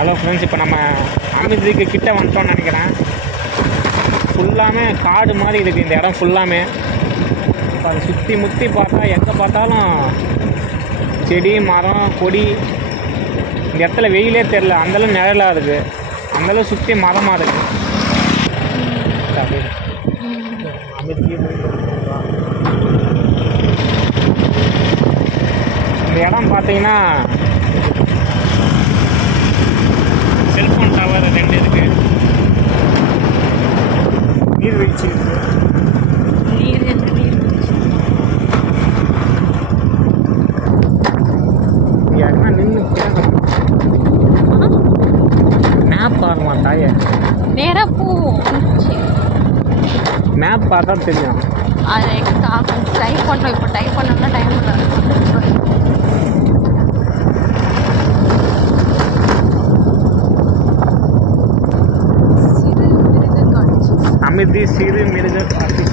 Hello friends, இப்போ நம்ம அமிர்திக்கு கிட்ட வந்துட்டோம்னு நினைக்கிறேன். ஃபுல்லாமே காடு மாதிரி இருக்குது இந்த இடம் ஃபுல்லாமே. இப்போ அதை சுற்றி முற்றி பார்த்தா எங்கே பார்த்தாலும் செடி மரம் கொடி. இந்த இடத்துல வெயிலே தெரில, அந்தளவு நிழலாக இருக்குது, அந்தளவு சுற்றி மரமாக இருக்குது. அமிர்திக்கு இந்த இடம் பார்த்தீங்கன்னா செல்ஃபோன் டவர் 2 இருக்குது, நீர்வீழ்ச்சி இருக்குது. என்ன நின்று மேப் பாருமா தாயே, நேராக போவோம். மேப் பார்த்தா தெரியும். அதை டைப் பண்ணோம். இப்போ டைப் பண்ணோம்னா டைம் அமிர்தி சிறு மிருக காட்சி.